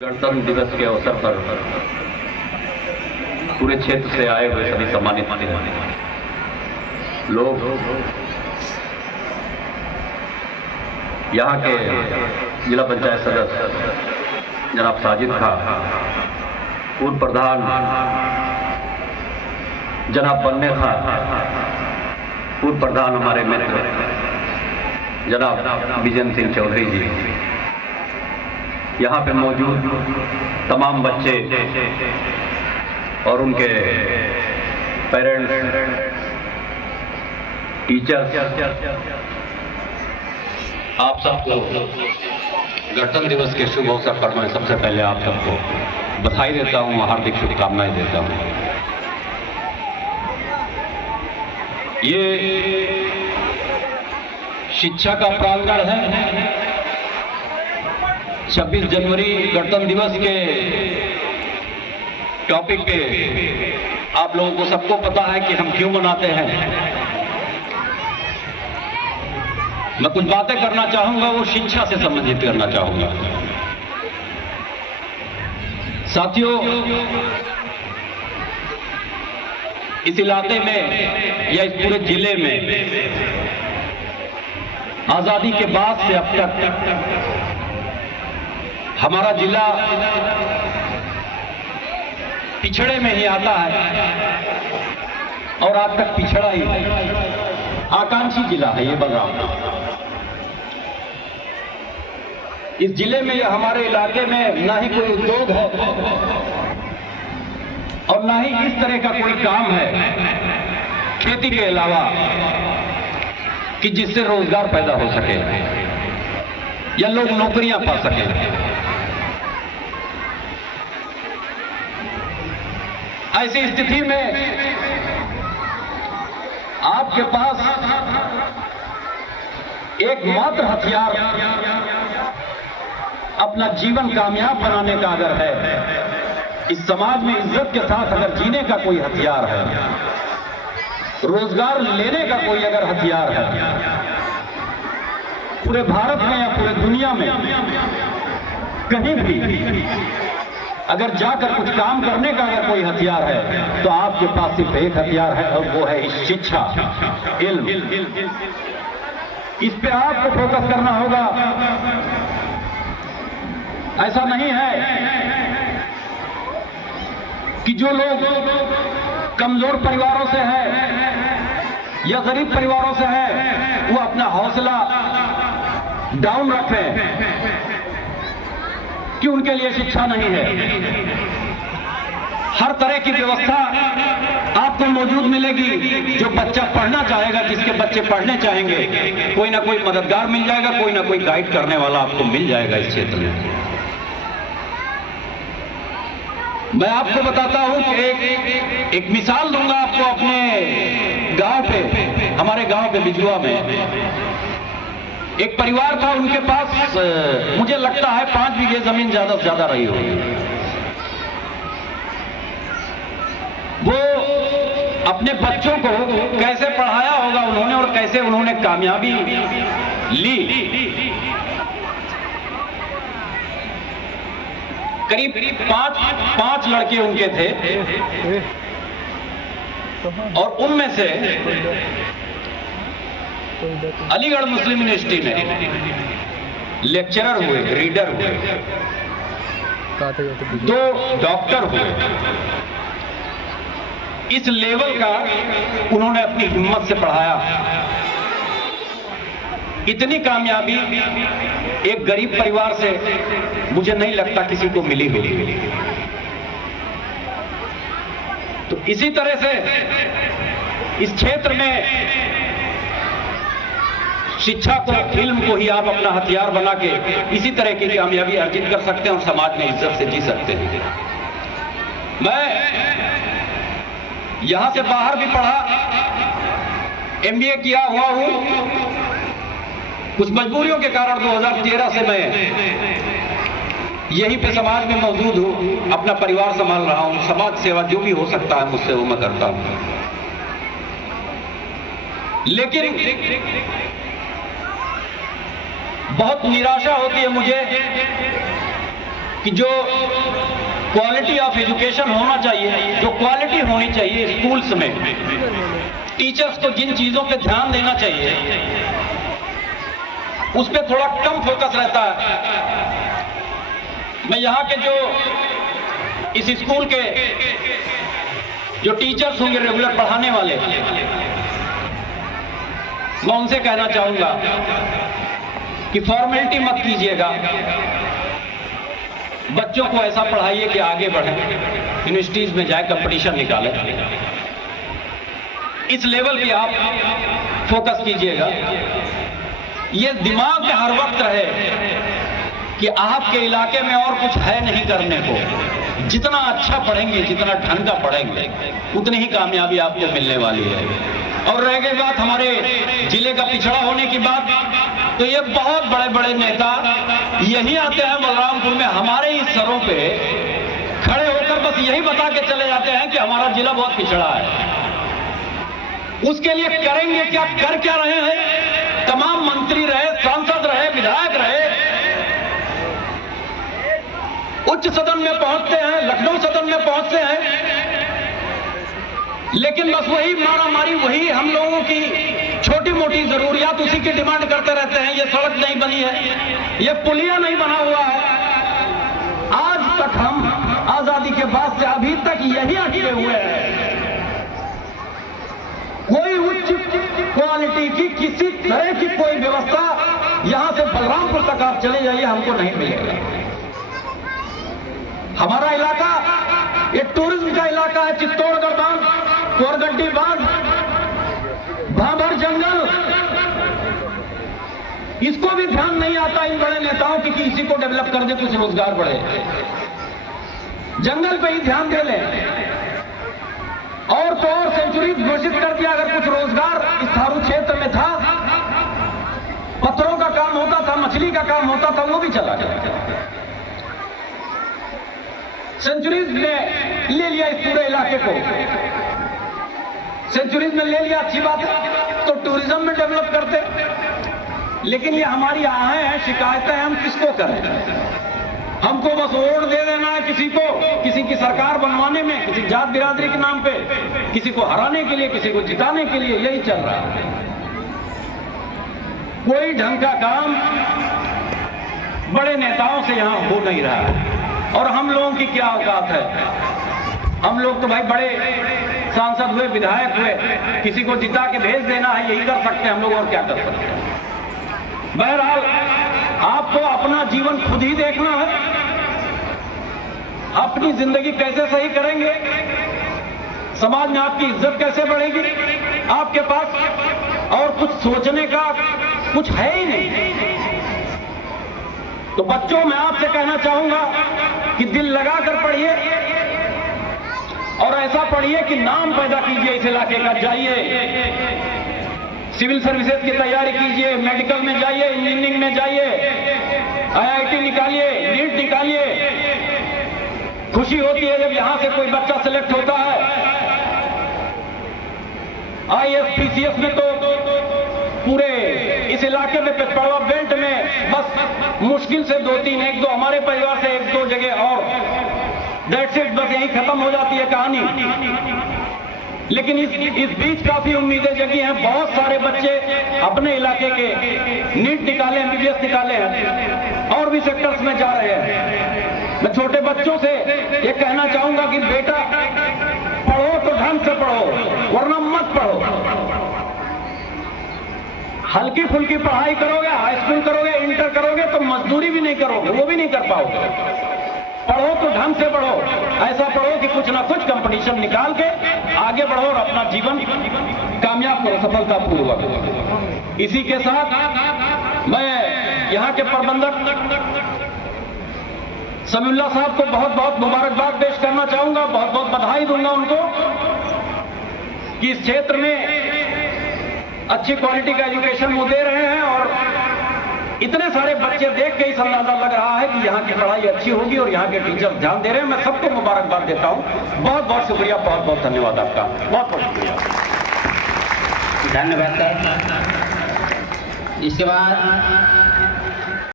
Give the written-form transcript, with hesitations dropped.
गणतंत्र दिवस के अवसर पर पूरे क्षेत्र से आए हुए सभी सम्मानित लोग, यहाँ के जिला पंचायत सदस्य जनाब साजिद खां, पूर्व प्रधान जनाब बन्ने खां, पूर्व प्रधान हमारे मित्र जनाब विजय सिंह चौधरी जी, यहाँ पे मौजूद तमाम बच्चे और उनके पेरेंट्स, टीचर्स, आप सबको गणतंत्र दिवस के शुभ अवसर पर मैं सबसे पहले आप सबको बधाई देता हूँ, हार्दिक शुभकामनाएं देता हूँ। ये शिक्षा का प्रांगण है। 26 जनवरी गणतंत्र दिवस के टॉपिक पे आप लोगों को सबको पता है कि हम क्यों मनाते हैं। मैं कुछ बातें करना चाहूंगा, वो शिक्षा से संबंधित करना चाहूंगा। साथियों, इस इलाके में या इस पूरे जिले में आजादी के बाद से अब तक हमारा जिला पिछड़े में ही आता है और आज तक पिछड़ा ही है। आकांक्षी जिला है ये बलरामपुर। इस जिले में या हमारे इलाके में ना ही कोई उद्योग है और ना ही इस तरह का कोई काम है खेती के अलावा कि जिससे रोजगार पैदा हो सके या लोग नौकरियां पा सकें। ऐसी स्थिति में आपके पास एकमात्र हथियार अपना जीवन कामयाब बनाने का अगर है, इस समाज में इज्जत के साथ अगर जीने का कोई हथियार है, रोजगार लेने का कोई अगर हथियार है, पूरे भारत में या पूरे दुनिया में कहीं भी अगर जाकर कुछ काम करने का अगर कोई हथियार है तो आपके पास सिर्फ एक हथियार है और वो है शिक्षा, इल्म। इस पे आपको फोकस करना होगा। ऐसा नहीं है कि जो लोग कमजोर परिवारों से है या गरीब परिवारों से है वो अपना हौसला डाउन रखें कि उनके लिए शिक्षा नहीं है। हर तरह की व्यवस्था आपको मौजूद मिलेगी। जो बच्चा पढ़ना चाहेगा, जिसके बच्चे पढ़ने चाहेंगे, कोई ना कोई मददगार मिल जाएगा, कोई ना कोई गाइड करने वाला आपको मिल जाएगा इस क्षेत्र में। मैं आपको बताता हूं कि एक मिसाल दूंगा आपको अपने गांव पे। हमारे गांव के बिजुआ में एक परिवार था, उनके पास मुझे लगता है 5 बीघे जमीन ज्यादा से ज्यादा रही होगी। वो अपने बच्चों को कैसे पढ़ाया होगा उन्होंने और कैसे उन्होंने कामयाबी ली। करीब 5 लड़के उनके थे और उनमें से अलीगढ़ मुस्लिम यूनिवर्सिटी में लेक्चरर हुए, रीडर हुए, 2 डॉक्टर हुए। इस लेवल का उन्होंने अपनी हिम्मत से पढ़ाया। इतनी कामयाबी एक गरीब परिवार से मुझे नहीं लगता किसी को मिली होगी। तो इसी तरह से इस क्षेत्र में शिक्षा को, इल्म को ही आप अपना हथियार बना के इसी तरह की कामयाबी अर्जित कर सकते हैं और समाज में इज्जत से जी सकते हैं। मैं यहां से बाहर भी पढ़ा, MBA किया हुआ हूं। कुछ मजबूरियों के कारण 2013 से मैं यहीं पे समाज में मौजूद हूं, अपना परिवार संभाल रहा हूं। समाज सेवा जो भी हो सकता है मुझसे वो मैं करता हूं। लेकिन बहुत निराशा होती है मुझे कि जो क्वालिटी ऑफ एजुकेशन होना चाहिए, जो क्वालिटी होनी चाहिए स्कूल्स में, टीचर्स को जिन चीजों पे ध्यान देना चाहिए उस पर थोड़ा कम फोकस रहता है। मैं यहाँ के जो इस स्कूल के जो टीचर्स होंगे रेगुलर पढ़ाने वाले, मैं उनसे कहना चाहूंगा कि फॉर्मेलिटी मत कीजिएगा, बच्चों को ऐसा पढ़ाइए कि आगे बढ़े, यूनिवर्सिटीज में जाए, कंपटीशन निकाले, इस लेवल पे आप फोकस कीजिएगा। ये दिमाग में हर वक्त रहे कि आपके इलाके में और कुछ है नहीं करने को। जितना अच्छा पढ़ेंगे, जितना ढंग का पढ़ेंगे, उतनी ही कामयाबी आपको मिलने वाली है। और रह गई बात हमारे जिले का पिछड़ा होने की बात, तो ये बहुत बड़े बड़े नेता यही आते हैं बलरामपुर में, हमारे इस सरों पे खड़े होकर बस यही बता के चले जाते हैं कि हमारा जिला बहुत पिछड़ा है। उसके लिए करेंगे क्या, कर क्या रहे हैं? तमाम मंत्री रहे, सांसद रहे, विधायक रहे, उच्च सदन में पहुंचते हैं, लखनऊ सदन में पहुंचते हैं, लेकिन बस वही मारामारी, वही हम लोगों की छोटी मोटी जरूरियात उसी की डिमांड करते रहते हैं। ये सड़क नहीं बनी है, ये पुलिया नहीं बना हुआ है। आज तक हम आजादी के बाद से अभी तक यही अटके हुए हैं। कोई उच्च क्वालिटी की किसी तरह की कोई व्यवस्था यहां से बलरामपुर तक आप चले जाइए, हमको नहीं मिलेगा। हमारा इलाका ये टूरिज्म का इलाका है। चित्तौड़गढ़ बांध, कोरगड्डी बांध, भाबर जंगल, इसको भी ध्यान नहीं आता इन बड़े नेताओं की कि इसी को डेवलप कर दे, कुछ रोजगार बढ़े। जंगल पे ही ध्यान दे लें। और तो और सेंचुरी घोषित कर दिया। अगर कुछ रोजगार इस थारू क्षेत्र में था, पत्थरों का काम होता था, मछली का काम होता था, वो भी चला गया। सेंचुरीज ने ले लिया इस पूरे इलाके को, सेंचुरीज में ले लिया, अच्छी बात है, तो टूरिज्म में डेवलप करते। लेकिन ये हमारी आहें हैं, शिकायतें हैं, हम किसको करें? हमको बस वोट दे देना है किसी को, किसी की सरकार बनवाने में, किसी जात बिरादरी के नाम पे, किसी को हराने के लिए, किसी को जिताने के लिए, यही चल रहा है। कोई ढंग का काम बड़े नेताओं से यहां हो नहीं रहा है। और हम लोगों की क्या औकात है? हम लोग तो भाई बड़े सांसद हुए, विधायक हुए, किसी को जिता के भेज देना है, यही कर सकते हैं हम लोग, और क्या कर सकते हैं? बहरहाल आपको अपना जीवन खुद ही देखना है। अपनी जिंदगी कैसे सही करेंगे, समाज में आपकी इज्जत कैसे बढ़ेगी, आपके पास और कुछ सोचने का कुछ है ही नहीं। तो बच्चों, मैं आपसे कहना चाहूंगा कि दिल लगाकर पढ़िए और ऐसा पढ़िए कि नाम पैदा कीजिए इस इलाके का। जाइए सिविल सर्विसेज की तैयारी कीजिए, मेडिकल में जाइए, इंजीनियरिंग में जाइए, IIT निकालिए, नीट निकालिए। खुशी होती है जब यहां से कोई बच्चा सिलेक्ट होता है। IAS PCS में तो पूरे इस इलाके में पेटपड़वा बेल्ट में बस मुश्किल से 2-3, 1-2 हमारे परिवार से 1-2 जगह और, दैट्स इट, बस यही खत्म हो जाती है कहानी। लेकिन इस बीच काफी उम्मीदें जगी हैं। बहुत सारे बच्चे अपने इलाके के नीट निकाले, MBBS निकाले हैं और भी सेक्टर्स में जा रहे हैं। मैं छोटे बच्चों से ये कहना चाहूंगा कि बेटा, पढ़ो तो ढंग से पढ़ो, वरना मत पढ़ो। हल्की फुल्की पढ़ाई करोगे, हाई स्कूल करोगे, इंटर करोगे, तो मजदूरी भी नहीं करोगे, वो भी नहीं कर पाओगे। पढ़ो तो ढंग से पढ़ो, ऐसा पढ़ो कि कुछ ना कुछ कंपटीशन निकाल के आगे बढ़ो और अपना जीवन कामयाब करो, सफलतापूर्वक। इसी के साथ मैं यहाँ के प्रबंधक समीउल्लाह साहब को बहुत बहुत मुबारकबाद पेश करना चाहूंगा, बहुत बहुत बधाई दूंगा उनको कि इस क्षेत्र में अच्छी क्वालिटी का एजुकेशन वो दे रहे हैं। और इतने सारे बच्चे देख के इस अंदाजा लग रहा है कि यहाँ की पढ़ाई अच्छी होगी और यहाँ के टीचर ध्यान दे रहे हैं। मैं सबको मुबारकबाद देता हूँ। बहुत बहुत शुक्रिया, बहुत बहुत धन्यवाद आपका, बहुत बहुत शुक्रिया। धन्यवाद सर। इसके बाद